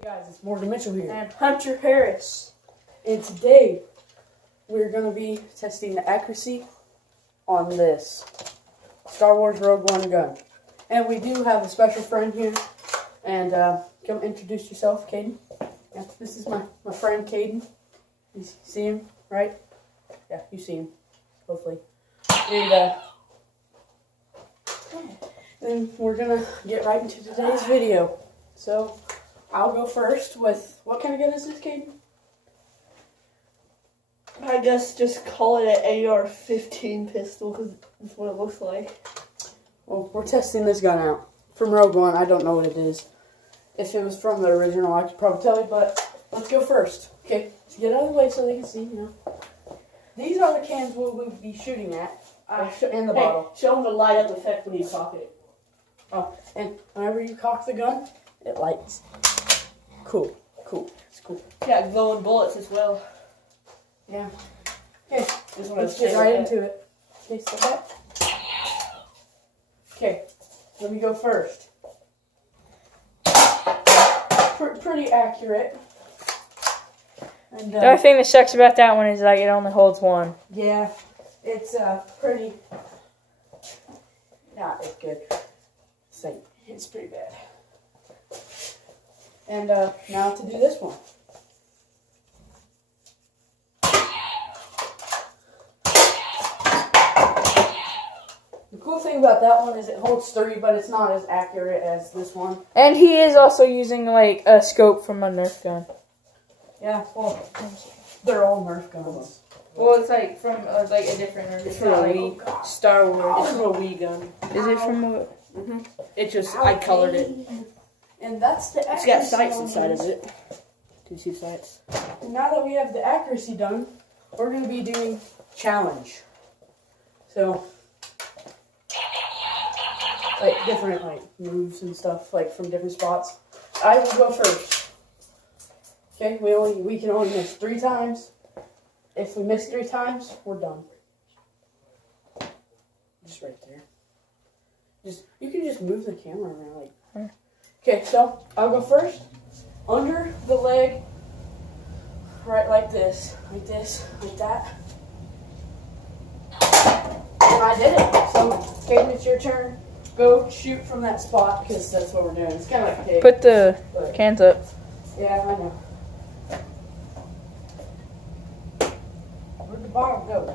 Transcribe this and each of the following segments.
Hey guys, it's Morgan Mitchell here. And Hunter Harris. And today, we're going to be testing the accuracy on this Star Wars Rogue One gun. And we do have a special friend here. And come introduce yourself, Caden. Yeah, this is my friend, Caden. You see him, right? Yeah, you see him, hopefully. And then we're going to get right into today's video. So, I'll go first with, what kind of gun is this, Caden? I guess just call it an AR-15 pistol because that's what it looks like. Well, we're testing this gun out. From Rogue One, I don't know what it is. If it was from the original, I could probably tell you, but let's go first. Okay, so get out of the way so they can see, you know. These are the cans we'll be shooting at, and the bottle. Show them the light up effect when you cock it. Oh, and whenever you cock the gun, it lights. Cool. It's cool. Yeah, glowing bullets as well. Yeah. Okay, let's get right into it. Okay, step back. Okay, let me go first. Pretty accurate. And, the only thing that sucks about that one is like it only holds one. Yeah, it's pretty. Not as good. It's pretty bad. And now to do this one. The cool thing about that one is it holds 3, but it's not as accurate as this one. And he is also using like a scope from a Nerf gun. Yeah, well, they're all Nerf guns. Well, it's like from like a different Nerf. It's from a Wii. Star Wars. It's from a Wii gun. Is it from a... Mm-hmm. It just, I colored it. And that's the accuracy. It's got sights inside of it. Do you see sights? And now that we have the accuracy done, we're going to be doing challenge. So, like different like moves and stuff, like from different spots. I will go first. Okay, we can only miss 3 times. If we miss 3 times, we're done. Just right there. You can just move the camera around like. Okay, so I'll go first. Under the leg, right like this, like that. And I did it. So, Caden, it's your turn. Go shoot from that spot because that's what we're doing. It's kind of like a pig. Put the cans up. Yeah, I know. Where'd the bottom go?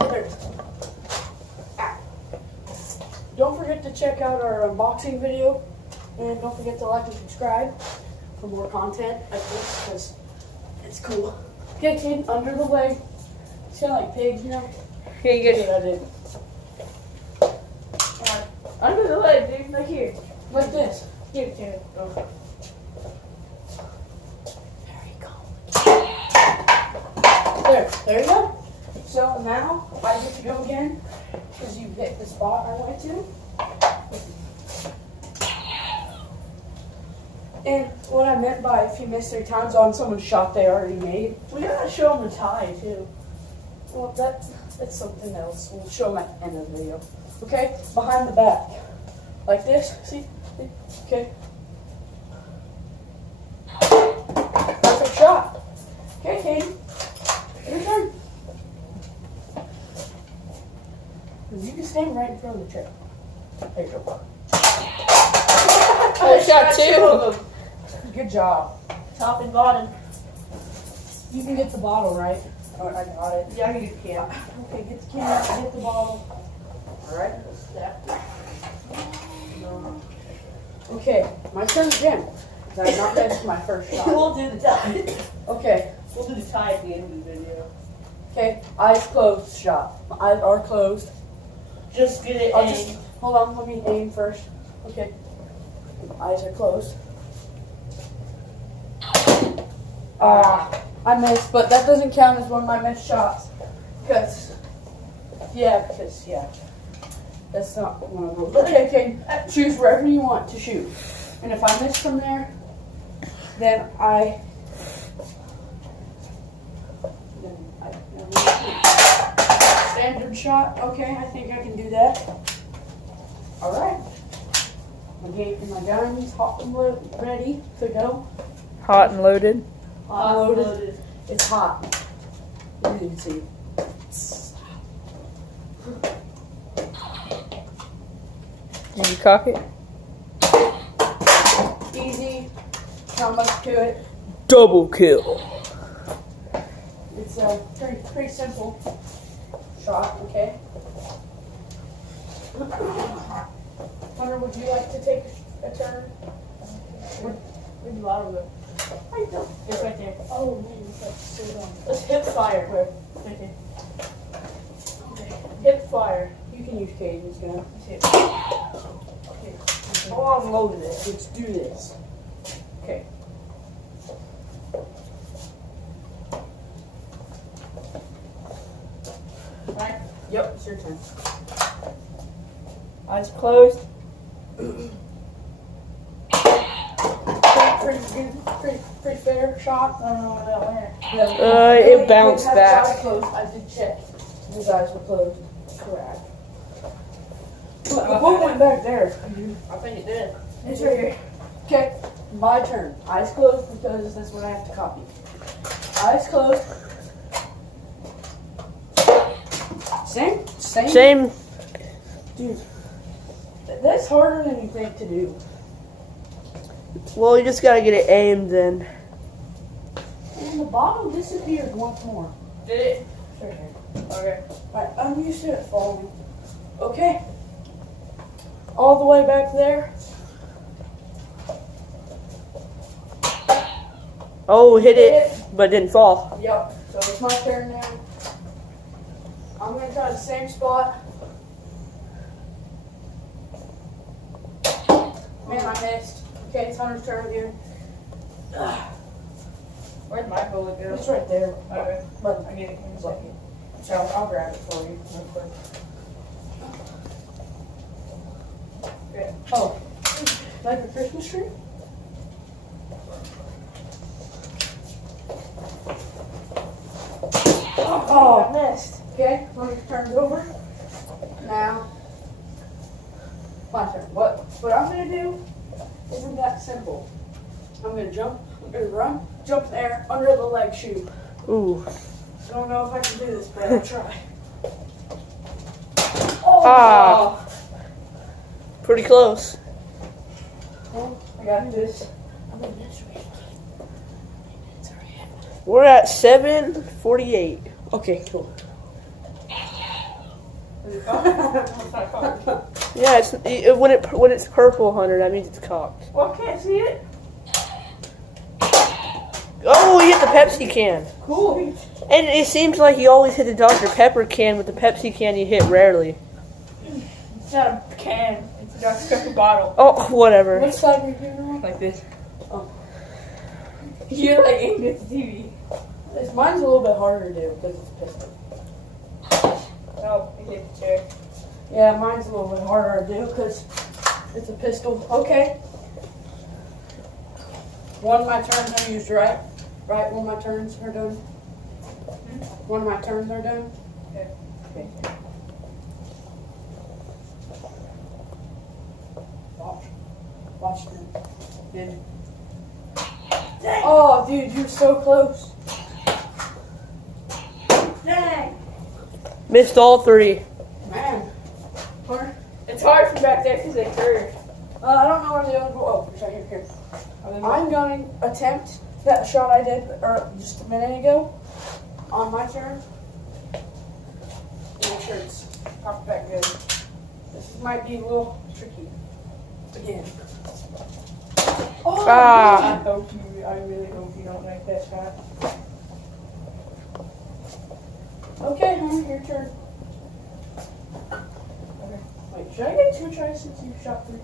There. Ah. Don't forget to check out our unboxing video. And don't forget to like and subscribe for more content like this because it's cool. Okay, kid, under the leg. It's kind of like pigs, you know? Okay, good. Yeah, I did. Under the leg, dude. Right here. Like this. Here, here. Oh. There you go. So now I get to go again because you hit the spot I wanted to. And what I meant by if you miss 3 times on someone's shot they already made. We gotta show them the tie too. Well, that's something else. We'll show them at the end of the video. Okay, behind the back. Like this. See? Okay. Perfect shot. Okay, Katie. Your turn. You can stand right in front of the chair. There you go. I shot 2 of them. Good job. Top and bottom. You can get the bottle, right? Oh, I got it. Yeah, I can get the can. Okay, get the can, get the bottle. Alright. Okay, my turn again. I have not missed my first shot. We'll do the tie. Okay. We'll do the tie at the end of the video. Okay, eyes closed shot. My eyes are closed. Just get it aimed. Hold on, let me aim first. Okay. Eyes are closed. I missed, but that doesn't count as one of my missed shots. Because, that's not one of those. Okay, choose wherever you want to shoot. And if I miss from there, then I standard shot. Okay, I think I can do that. Alright. My gun's hot and ready to go. Hot and loaded. Hot and loaded. It's hot. You can see. Did you cock it? Easy. Not much to it. Double kill. It's a pretty simple shot. Okay. Hunter, would you like to take a turn? Where'd you out of it? I don't. It's right there. Oh man, that's so dumb. Let's hip fire. Where? Right there. Okay. Hip fire. You can use Caden's gun. Let's hit. Okay. Oh, I'm loaded it. Let's do this. Okay. Right. Yep, it's your turn. Eyes closed. Pretty good, pretty fair shot. I don't know where that went. Yeah. It bounced He didn't have back. his eyes closed. I did check. His eyes were closed. Correct. But the ball went back there. I think it did. It's right here. Okay, my turn. Eyes closed because that's what I have to copy. Eyes closed. Same. Dude, that's harder than you think to do. Well, you just gotta get it aimed then. And the bottle disappeared once more. Did it? Sure. Okay. Right, I'm used to it falling. Okay. All the way back there. Oh, hit it, but didn't fall. Yep. So it's my turn now. I'm gonna try the same spot. Man, I missed. Okay, it's Hunter's turn again. Where'd my bullet go? It's right there. Okay. But I get it. it's like, so I'll grab it for you real quick. Okay. Oh, like a Christmas tree? Oh, I missed. okay. Hunter's turn's over. Now, my turn. What I'm gonna do isn't that simple. I'm gonna jump. I'm gonna run, jump there, under the leg shoot. Ooh. I don't know if I can do this, but I'll try. Oh! Ah. Pretty close. Well, I got this. I'm in this way. We're at 7:48. Okay, cool. Yeah, when it's purple, Hunter, that means it's cocked. Well, I can't see it. Oh, you hit the Pepsi can. Cool. And it seems like you always hit the Dr. Pepper can. With the Pepsi can, you hit rarely. It's not a can. It's a Dr. Pepper bottle. Oh, whatever. What side are you doing? Like this. Oh. You're like aimed at the TV. Mine's a little bit harder to do because it's pistol. Oh, you hit the chair. Yeah, mine's a little bit harder to do because it's a pistol. Okay. One of my turns are used, right? Right, one of my turns are done. One of my turns are done. Okay. Okay. Watch them. Then. Oh, dude, you're so close. Dang. Missed all three. Man. Hunter? It's hard from back there because they curve. I don't know where the other ball. Oh, it's right here. I'm going to attempt that shot I did just a minute ago on my turn. Make sure it's popped back good. This might be a little tricky. Again. Oh, Ah. I really hope you don't make that shot. okay, Hunter, your turn. Okay. Wait, should I get 2 tries since you shot 3?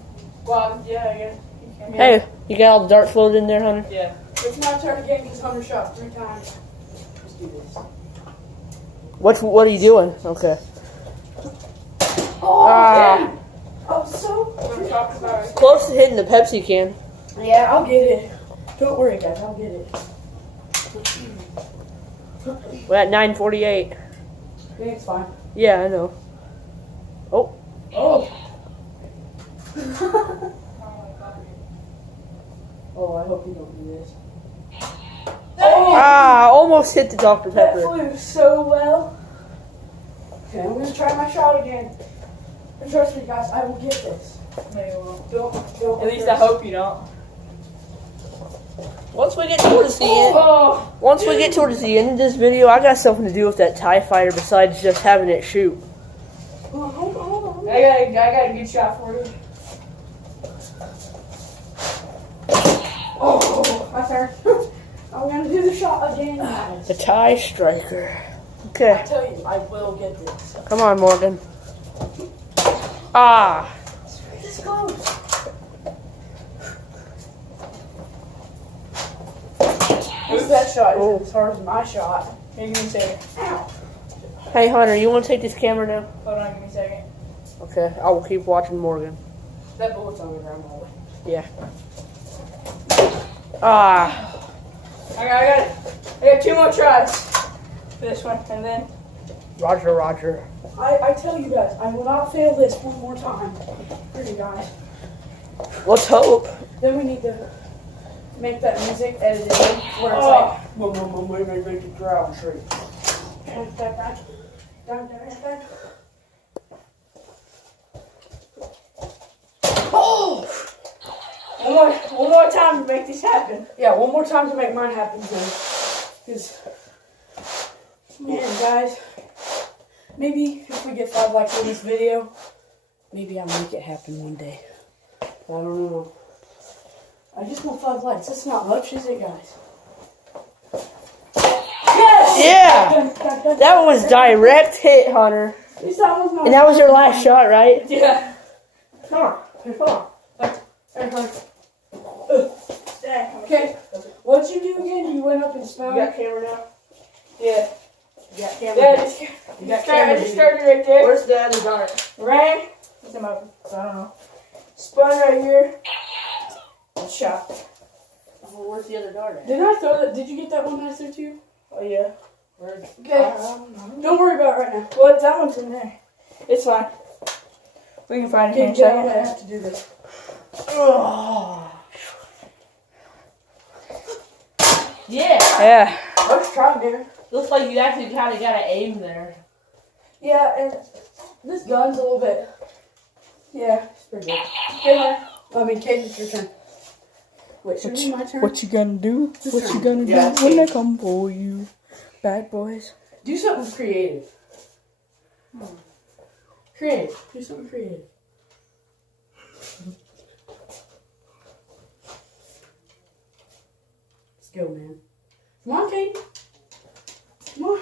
Well, yeah, I guess you can. Hey, you got all the darts loaded in there, Hunter? Yeah. It's my turn again because Hunter shot 3 times. Let's do this. What are you doing? Okay. Oh, Ah. damn. I'm so... Close to hitting the Pepsi can. Yeah, I'll get it. Don't worry, guys. I'll get it. We're at 9:48. Yeah, it's fine. Yeah, I know. Oh. Oh. Oh, I hope you don't do this. Ah, almost hit the Dr. That Pepper. flew so well. Okay, I'm gonna try my shot again. And trust me, guys, I will get this. No, you won't. Don't. At least I hope you don't. Once we get towards the end, Oh, once we get towards the end of this video, I got something to do with that TIE fighter besides just having it shoot. Oh, hold on. I got a good shot for you. Oh, my turn. I'm gonna do the shot again, guys. The TIE striker. I Okay, tell you, I will get this. come on, Morgan. Ah, This is close. Who's that shot? Oh. Is as hard as my shot. Hey, give me a second. Ow. hey Hunter, you want to take this camera now? Hold on, give me a second. Okay, I will keep watching Morgan. That bullet's on the ground, all the way. Yeah. Ah, I got 2 more tries for this one, and then Roger, Roger. I tell you guys, I will not fail this one more time. For you guys. Let's hope. Then we need to make that music edited in where it's Oh. like, make the crowd shriek. Oh! one more time to make this happen. Yeah, one more time to make mine happen, then. Because, man, guys, maybe if we get 5 likes on this video, maybe I'll make it happen one day. I don't know. I just want 5 likes. That's not much, is it, guys? Yes! Yeah, that was direct hit, Hunter. At least that was not. And that was your last shot, right? Yeah. Come on. Come on. There, come on. Dang. Okay. What'd you do again? You went up and You smelled? got camera now? Yeah. You got Yeah, just, You just got start, camera, I just dude. started right there. Where's the other dart? Rang. What's him open? I don't know. Spun right here. Shot. Well, where's the other dart at? Did I throw that? Did you get that one nice there too? Oh, yeah. Okay. Don't worry about it right now. What? That one's in there. It's fine. We can find it here in a Okay, I second. have to do this. Yeah. Yeah. Let's try, man. Looks like you actually kind of got to aim there. Yeah, and this gun's a little bit. Yeah, it's pretty good. Okay, man. I mean, Kate, it's your turn. Wait, should it be my turn? What you gonna do? What you gonna Yeah, do when they come for you? Bad boys. Do something creative. Creative. Do something creative. Let's go, man. Come on, Kate. Come on.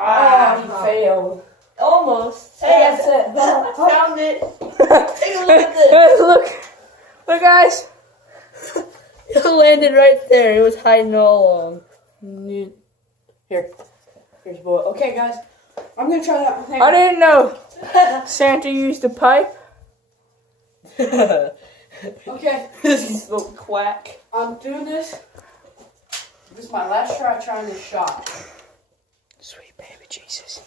Ah, you failed. Almost. Hey, Hey, that's it. I found it. Take a look at this. Look, guys. It landed right there. It was hiding all along. Here. Here's a bullet. Okay, guys. I'm gonna try that. Hang I on. didn't know Santa used a pipe. Okay, This is a quack. I'm doing this. This is my last try trying this shot. Sweet baby Jesus.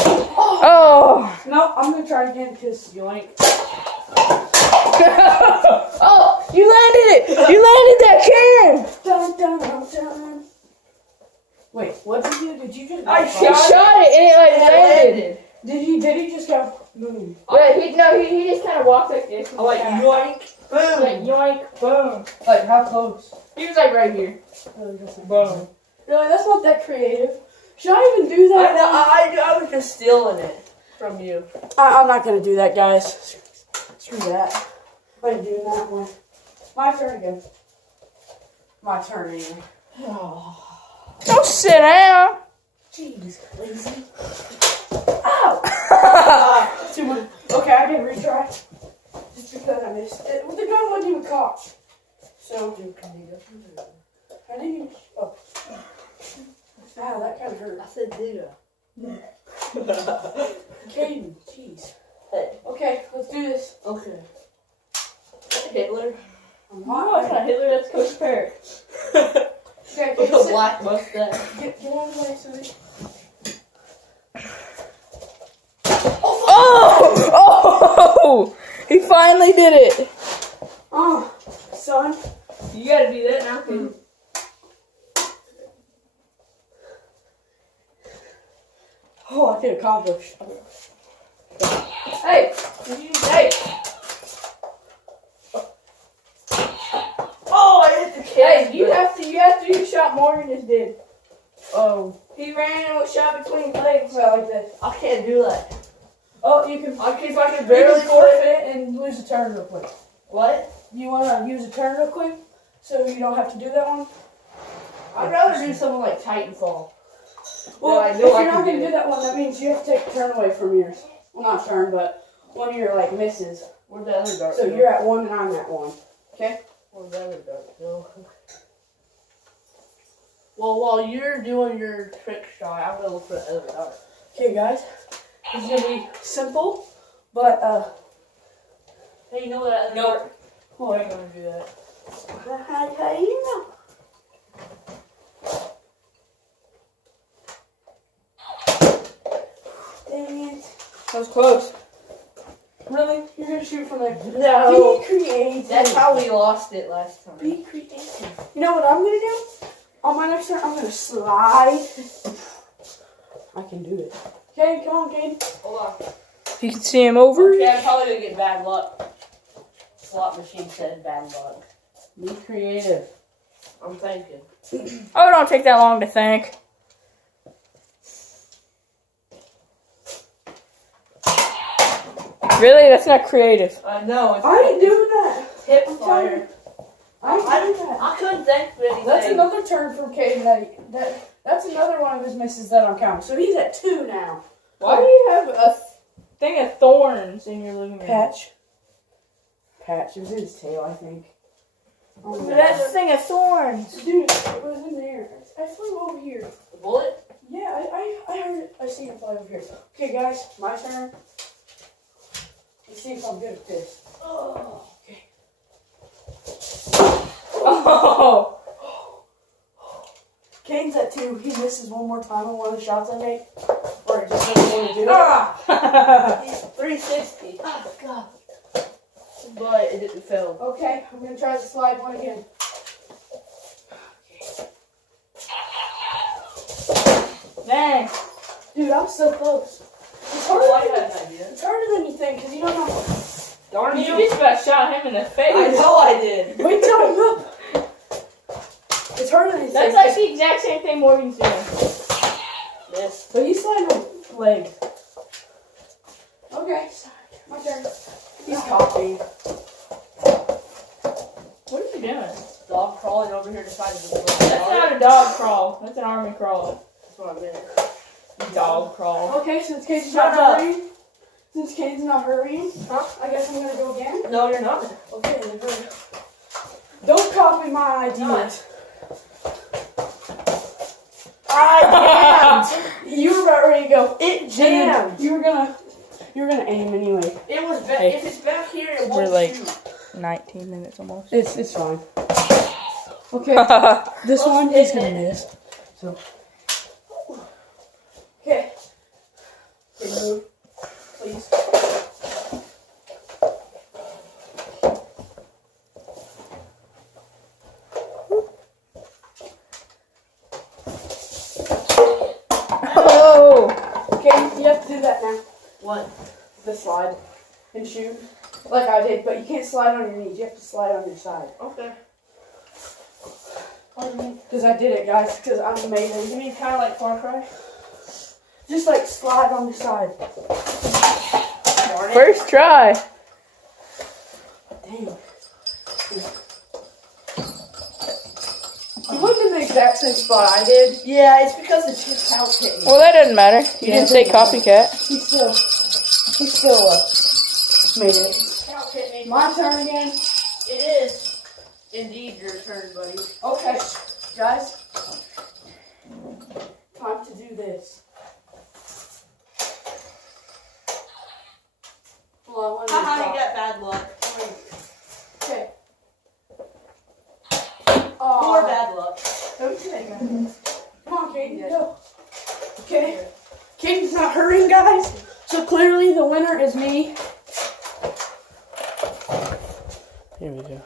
Oh! No, I'm gonna try again because Yoink. Oh! You landed it! You landed that can! dun dun dun dun. Wait, what did you do? Did you just? I He shot it and it like landed. Did he just go? Boom. Yeah, he just kind of walked like this. I like Kinda- yoink. Boom. Like yoink, boom. Like how close? He was like right here. Really, that's not- Boom. Really, that's not that creative. Should I even do that? I was just stealing it from you. I'm not gonna do that, guys. Screw that. I ain't doing that one. My turn again. My turn anyway. Don't sit down. Jeez, lazy. Ow! Too much. Okay, I can retry. Just because I missed it. The gun wasn't even cocked. So, I didn't even. Oh. Ow, that kind of hurt. I said do. Caden, jeez. Hey. Okay, let's do this. Okay. Hitler. I'm No, hot. it's not Hitler, that's Coach Perry. Okay, With get, a black mustache. get out of the way, Sonny. Oh! Oh! He finally did it. Oh, son. You gotta do that now, kid. Oh, I feel accomplished. Hey, hey. Oh, I hit the Hey, kid. you have to do your shot more than this did. Oh, He ran and shot between legs. well, like that. I can't do that. Oh, you can. If I can Barely barely forfeit and lose a turn real quick. What? You want to use a turn real quick so you don't have to do that one? I'd rather do something like Titanfall. Well, I if know I you're can not going do to do that one, that means you have to take a turn away from yours. Well, not turn, but one of your, like, misses. Where'd the other dart So go? you're at one and I'm at one. Okay? Where'd the other dart go? Well, while you're doing your trick shot, I'm gonna look for the other dart. Okay, guys. This is going to be simple, but, Hey, you know what other No. dart? I ain't gonna do that. how do you know? Dang it. That was close. Really? You're going to shoot from there? No. Be creative. That's how we lost it last time. Be creative. You know what I'm going to do? On my next turn, I'm going to slide. I can do it. Okay, come on, Cade. Hold on. You can see him over. Okay, I'm probably gonna get bad luck. Slot machine said bad luck. Be creative. I'm thinking. Oh, it don't take that long to think. Really? That's not creative. I know. It's I ain't doing that. hip I'm fire. telling you. I ain't doing that. I couldn't think of anything. That's another turn from Caden. That's another one of his misses that I'm counting. So he's at 2 now. Why do you have a thing of thorns in your living room? Patch. It was in his tail, I think. Oh, no. That's a thing of thorns. Dude, it was in there. I flew over here. The bullet? Yeah, I heard it. I seen it fly over here. Okay, guys, my turn. Let's see if I'm good at this. Oh, okay. Oh. Caden's at 2. He misses one more time on one of the shots I make. Or he just doesn't want to do it. Ah. He's 360. Oh, God. But it didn't fail. Okay, I'm going to try the slide one again. Dang. Dude, I'm so close. It's Oh, I harder, had an idea. it's harder than you think because you don't know. Darn You you. just about shot him in the face. I know I did. Wait till I'm up. It's harder than you That's think. like the exact same thing Morgan's doing. Yes. But he's sliding on leg. Okay, my turn. He's copying. What is he doing? Dog crawling over here to find the bullet. That's not a dog crawl. That's an army crawl. That's what I meant. Dog crawl. Okay, since Caden's Shut not up. hurrying. Since Caden's not hurrying, Huh? I guess I'm gonna go again. No, you're not. Okay, then hurry. Don't copy my ideas. I You were about ready to go. It jammed. You were gonna aim anyway. It was back. Hey. If it's back here, it We're won't like- shoot. 19 minutes almost. It's fine. Okay, this one is gonna miss. So. Okay. Okay, move, please. Oh! Okay, you have to do that now. What? The slide and shoot. Like I did, but you can't slide on your knees. You have to slide on your side. Okay. Because I did it, guys. Because I'm amazing. You mean kind of like Far Cry? Just like slide on your side. Darn it. First try. Damn. You went in the exact same spot I did. Yeah, it's because the chip house hit me. Well, that doesn't matter. You Yeah, didn't say it doesn't copycat. He still made it. House hit me. My turn again. It is indeed your turn, buddy. Okay, guys. Time to do this. Well, I wanted to Haha, you stop. got bad luck. Okay. More bad luck. Okay. Come on, Kaden, go. Okay. Kaden's not hurrying, guys. So clearly the winner is me. Here we go.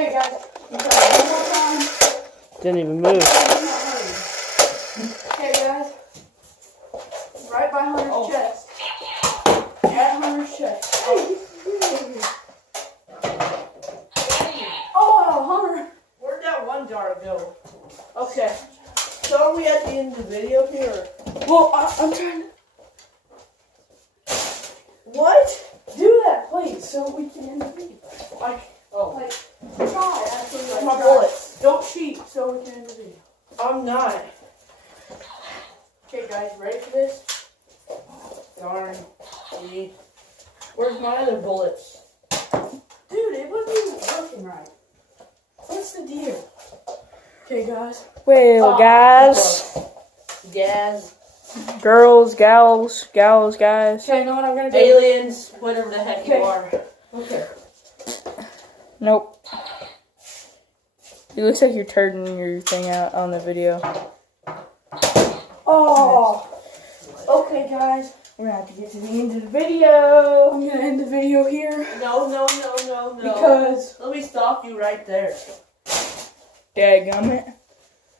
Okay, guys. You try it one more time. Didn't even move. Okay, guys. Right by Hunter's chest. At Hunter's chest. Oh, Hunter. Where'd that one jar go? Okay. So are we at the end of the video here? Well, I'm trying to What? do that, please, so we can end the video. Like, oh. Like, try, actually. Like, My try. bullets. Don't cheat, so we can end the video. I'm not. Okay, guys, ready for this? Darn. See? Where's my other bullets? Dude, it wasn't even working right. What's the deal? Okay, guys. Well, guys, Gas. girls, gals, guys. Okay, you know what I'm gonna do? Aliens. Whatever the heck you Okay. are. Okay. Nope. It looks like you're turning your thing out on the video. Oh, Okay, guys, we're gonna have to get to the end of the video. I'm gonna end the video here No. because Let me stop you right there. Dadgummit.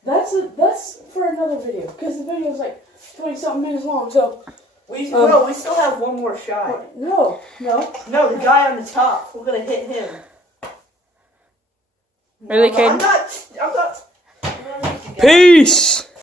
that's for another video. Because the video is like 20-something minutes long. So We still have one more shot. no. No, the guy on the top. We're gonna hit him. Really, No, kid? I'm not. Peace.